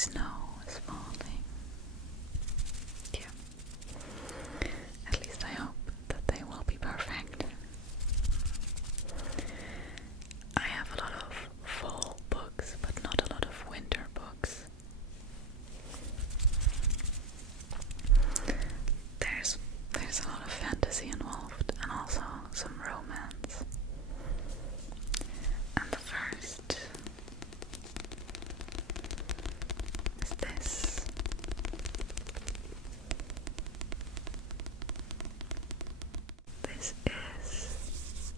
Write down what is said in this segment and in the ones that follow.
snow is falling. Yeah. At least I hope that they will be perfect. I have a lot of fall books, but not a lot of winter books. There's a lot of fantasy involved and also some romance. And the first is this. This is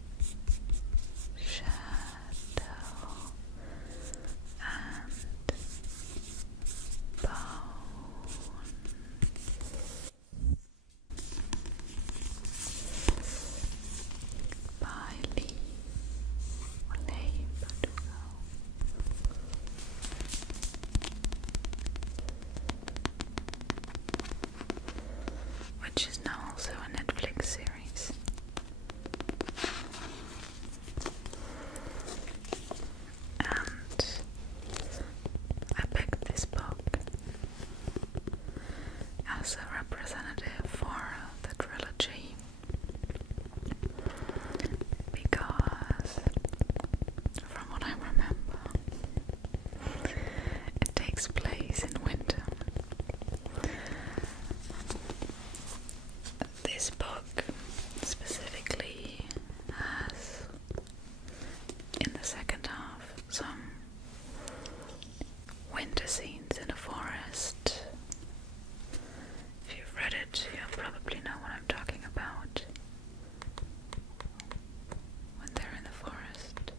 Shadow and Bone by Lee Verdugo. Which is now also a Netflix series. And I picked this book as a representative for the trilogy because, from what I remember, it takes place in winter. This book specifically has, in the second half, some winter scenes in a forest. If you've read it, you'll probably know what I'm talking about. When they're in the forest,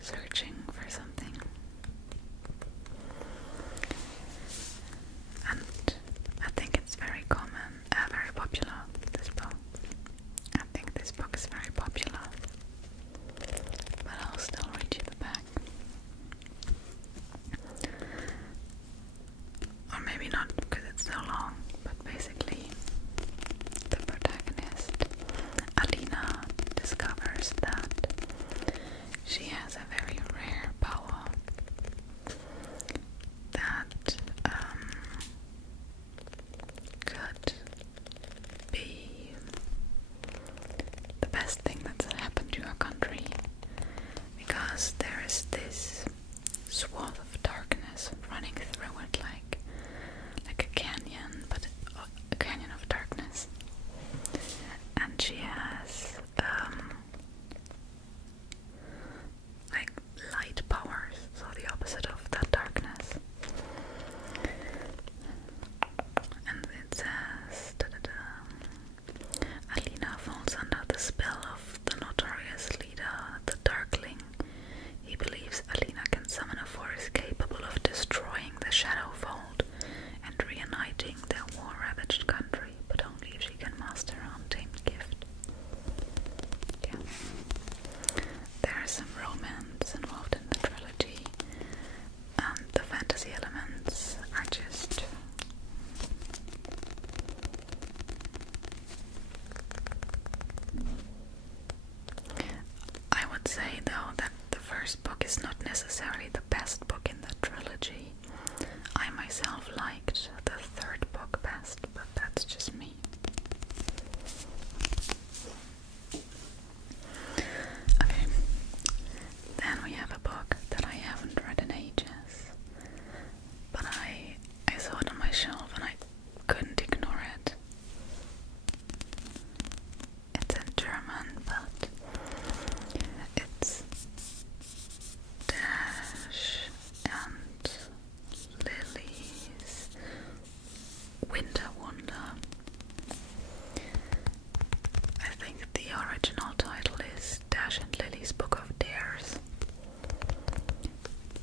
searching for something. And I think it's very common, very popular, this book. I think this book is very popular. But I'll still read you the back. Or maybe not because it's so long, but basically the protagonist, Alina, discovers that she has a very rare power that could be the best thing that's happened to her country, because there is this swath of darkness running through it like a canyon, but a canyon of darkness. And she has like light powers, so the opposite of that darkness. And it says, Alina falls under the spell of the notorious leader, the Darkling. He believes Alina can summon a force capable of destroying the Shadowfold and reuniting their war-ravaged country, but only if she can master her untamed gift. Yeah. There's some romance involved in the trilogy, and the fantasy elements are just I would say, though, that the first book is not necessarily the best book in the trilogy. I myself liked the third book best, but that's just me. Okay, then we have a book that I haven't read in ages, but I saw it on my shelf and I couldn't ignore it. It's in German, but it's Dash and Lily's Winter Wonder. I think the original title is Dash and Lily's Book of Dares.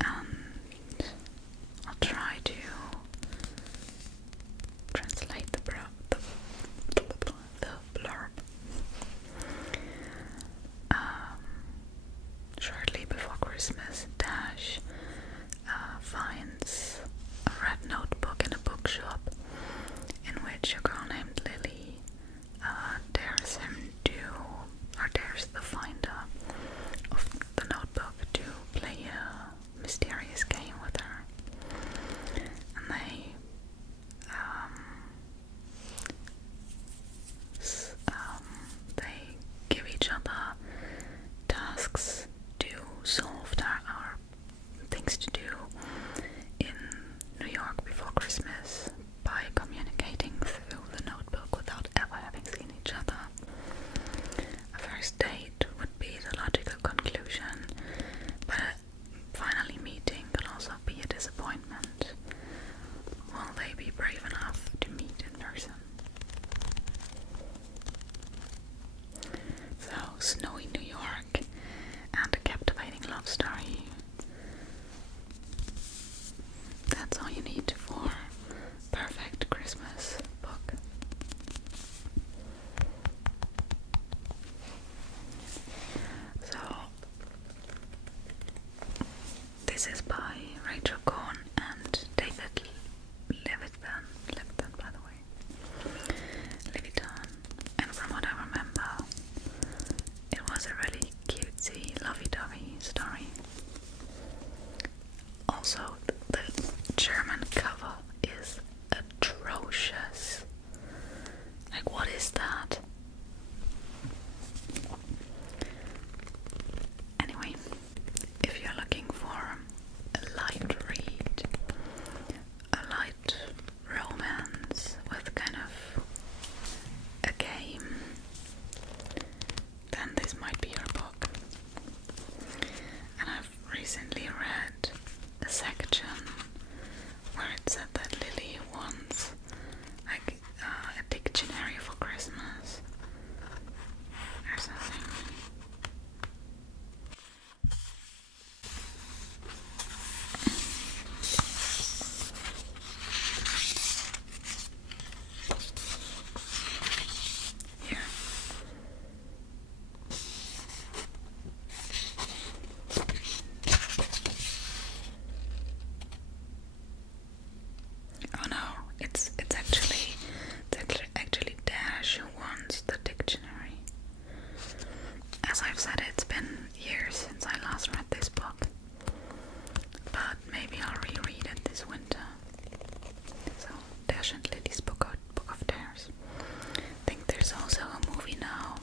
And I'll try to translate the blurb. Shortly before Christmas, Dash finds a red notebook in a bookshop in which a girl named Lily dares him to, or dares the finder of the notebook to play a mysterious game with her. love story. That's all you need for perfect Christmas book. So this is by Rachel Cohn and David Levitan, by the way. Levitan. And from what I remember, it was a really cutesy, lovey-dovey story. Also, the German cover is atrocious. Like, what is that? Anyway, if you're looking for a light read, a light romance with kind of a game, then this might be your book. And I've recently read a section where it said that Lily wants like a dictionary for Christmas or something. Here. Oh no, it's actually Dash who wants the dictionary. As I've said, it's been years since I last read this book, but maybe I'll reread it this winter. So Dash and Lily's Book of Dares. I think there's also a movie now,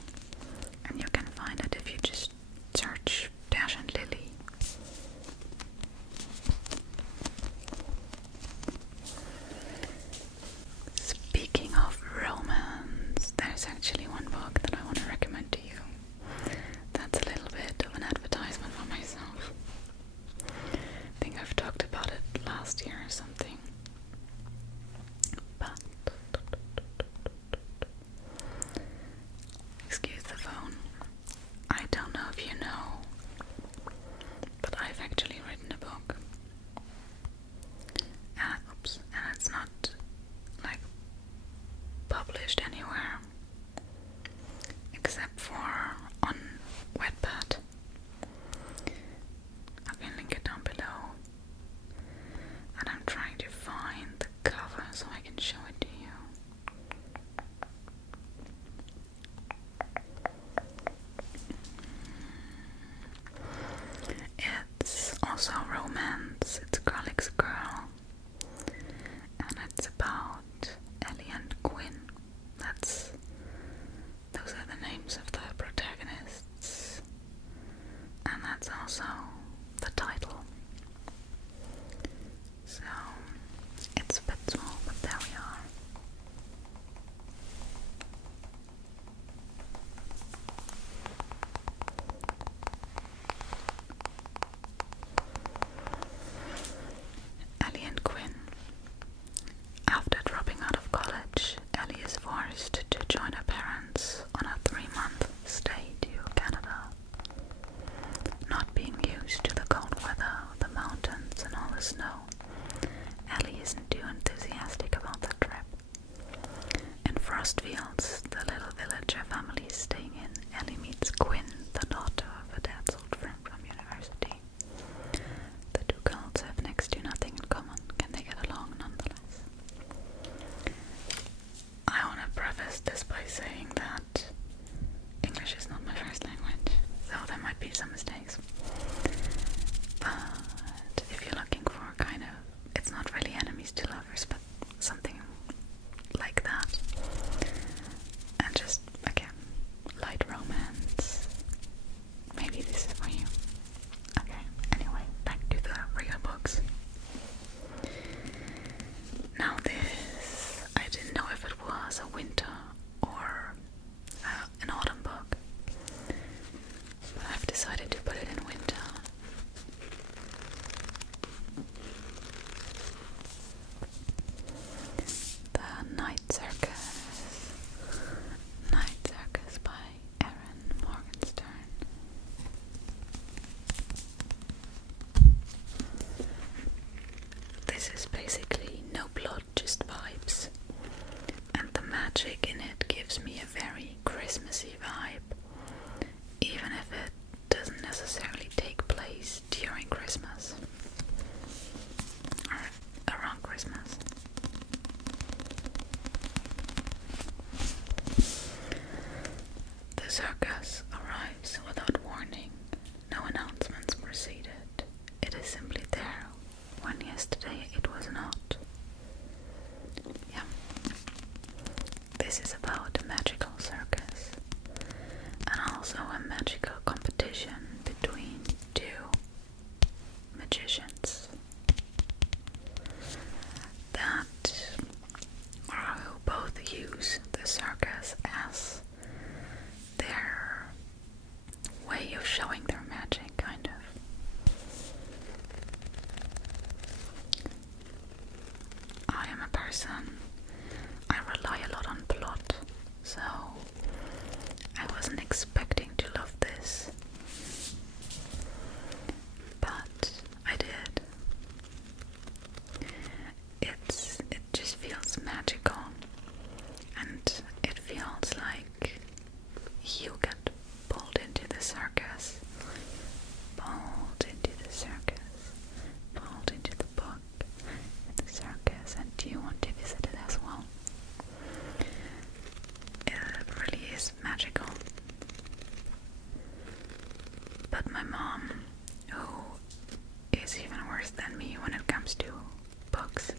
and you can find it if you just search Dash and Lily. Speaking of romance, there's actually one book that I want to recommend to you. That's a little bit of an advertisement for myself. I think I've talked about it last year or something. But excuse the phone. I don't know if you know, but I've actually written a book. And it's not like published anywhere except for on Wattpad. I can link it down below. And I'm trying to find the cover so I can show it to you. It's also romance. It's Girl X Girl. And it's about Ellie and Quinn. Those are the names of the protagonists. And that's also the title. So it's a bit small, but there we are. Ellie and Quinn. After dropping out of college, Ellie is forced to join her parents on a 3-month stay to Canada. Not being used to the cold weather, circus arrives without warning. No announcements preceded. It is simply there, when yesterday it was not. Yeah. This is about a magical circus, and also a magical competition between two magicians that who both use the circus as their way of showing their magic, kind of. I am a person, I rely a lot on plot, so I wasn't expecting to love this, but I did. It just feels magical, and it feels like you get pulled into the circus, pulled into the circus, pulled into the book, the circus, and you want to visit it as well. It really is magical. But my mom, who is even worse than me when it comes to books,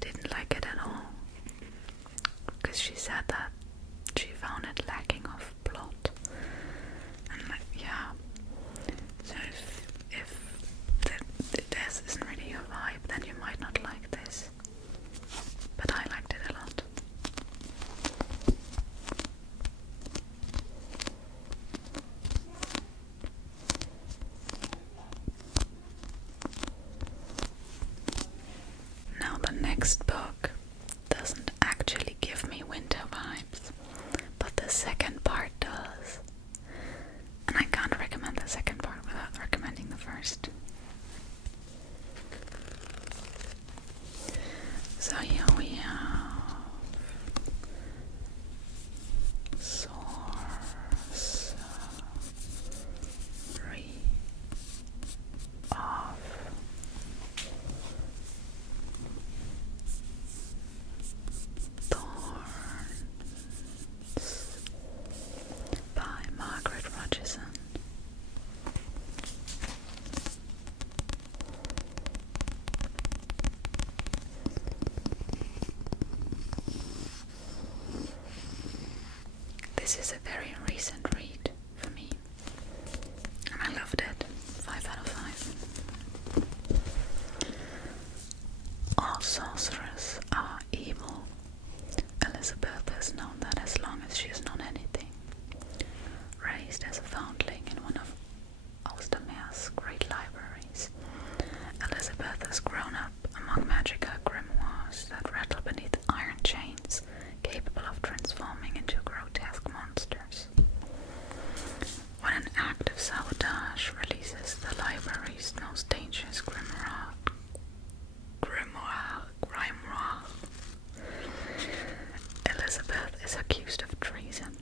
didn't like it at all, because she said that she found it lacking of plot. And like, yeah, so if this isn't really your vibe, then you might not like this, but I liked it a lot. Now the next book doesn't actually give me winter vibes, but the second part does. And I can't recommend the second part without recommending the first. So here we have Sorcery of Thorns by Margaret Rogerson. This is a very recent read for me, and I loved it. 5 out of 5. All sorcerers are evil. Elizabeth has known that as long as she has known anything. Raised as a foundling in one of Ulstermere's great libraries, Elizabeth has grown up among magica grimoires that rattle beneath iron chains, capable of transforming into grotesque monsters. When an act of sabotage releases the library's most dangerous grimoire, Elizabeth is accused of treason,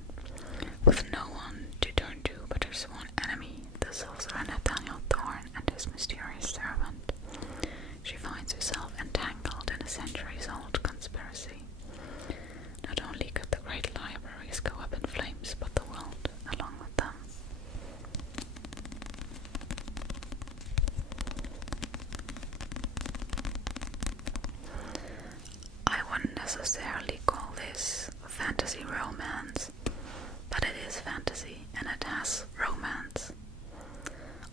with no one to turn to but her sworn enemy, the sorcerer Nathaniel Thorn, and his mysterious servant. She finds herself entangled in a centuries-old conspiracy. Not only could the great libraries go up in flames, but the world along with them. I wouldn't necessarily call this fantasy romance, but it is fantasy and it has romance.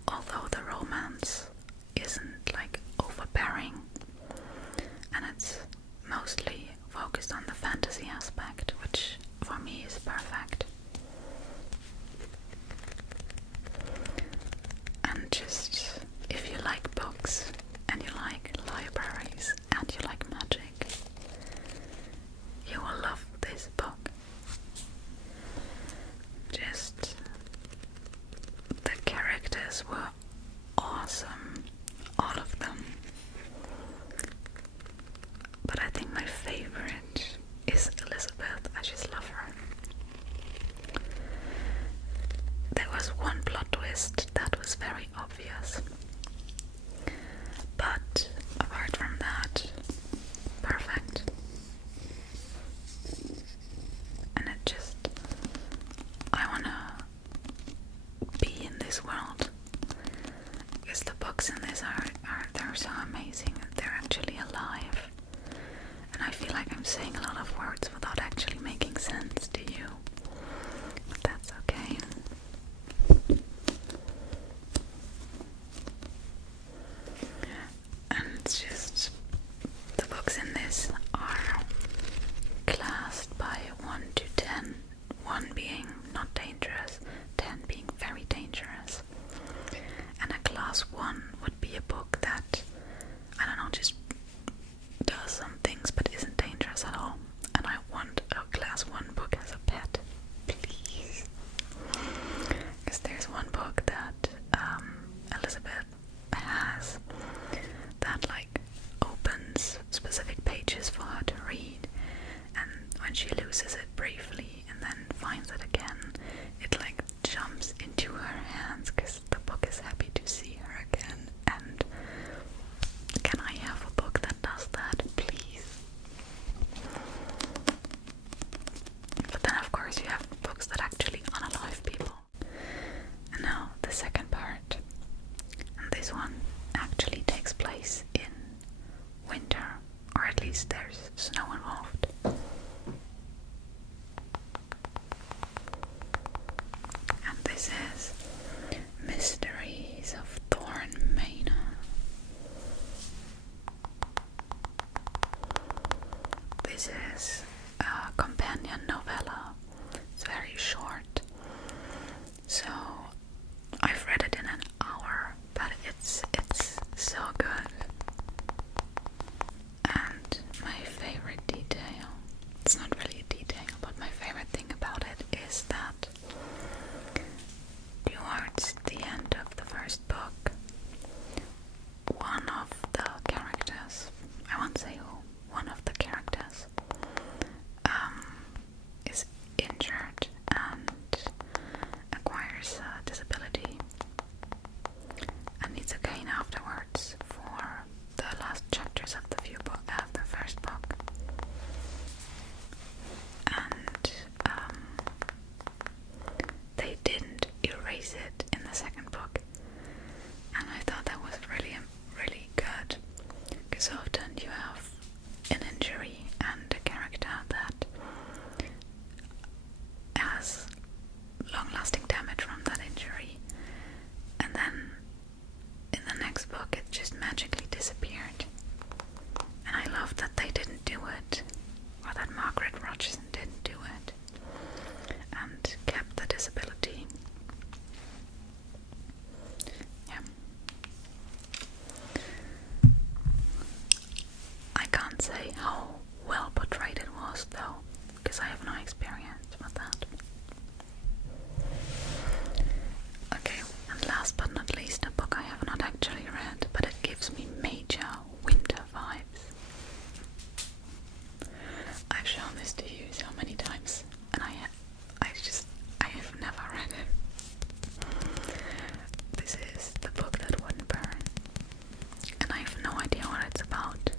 Although the romance isn't like overbearing, and it's mostly focused on the fantasy aspect, which for me is perfect. And just, if you like books, and you like libraries, and you like magic, you will love this book. Just, the characters were awesome, all of them. But I think my favorite is Elizabeth. I just love her. There was one plot twist that was very obvious, but apart from that, perfect. And it just are so amazing. They're actually alive. And I feel like I'm saying a lot of words without actually making sense to you. But that's okay. And it's just, the books in this are classed by 1 to 10. 1 being not dangerous, 10 being very dangerous. And a class 1 would be a book that, I don't know, just does some things but isn't dangerous at all. And I want a class 1 book as a pet, please. Because there's one book that Elizabeth has that like opens specific pages for her to read, and when she loses it briefly and then finds it again, it like jumps into her hands because the book is happy to see her again. And can I have a book that does that, please? But then of course you have books that actually unalive people. And now the second part, and this one actually takes place in winter, or at least there's snow involved. And this is Mysteries of Thorn, Manor. This is a companion novella. It's very short, so I've read it in an hour, but it's so good. And my favorite detail, it's not really a detail, but my favorite thing about it is that towards the end of the first book, one of the characters, I won't say who, one of the characters is injured and acquires a disability and needs a cane afterwards for the last chapters of the first book. And they didn't erase it in the second book, and I thought that was really, really good, because often you have an injury and a character that has long-lasting damage from that injury, and then in the next book it just magically disappeared. And I love that they didn't do it, or that Margaret Rogerson didn't do it, and kept the disability. Yeah. I can't say how well portrayed it was though, because I have no experience with that. Okay, and last but not least, a book I have not actually read, but it gives me major winter vibes. I've shown this to you so many times, and I have never read it. This is The Book That Wouldn't Burn, and I have no idea what it's about.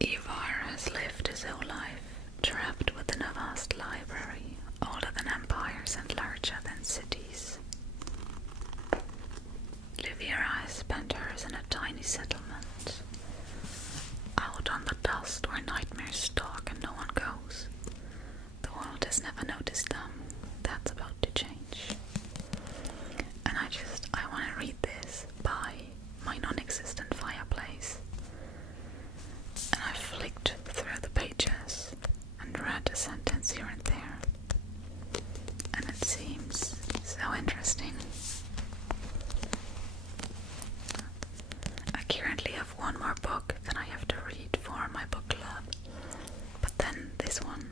Ivar has lived his whole life trapped within a vast library, older than empires and larger than cities. Livira has spent hers in a tiny settlement, out on the dust where nightmares stalk and no one goes. The world has never noticed them. That's about to change. And I want to read this by my non-existent fireplace. And I flicked through the pages and read a sentence here and there, and it seems so interesting. I currently have one more book that I have to read for my book club, but then this one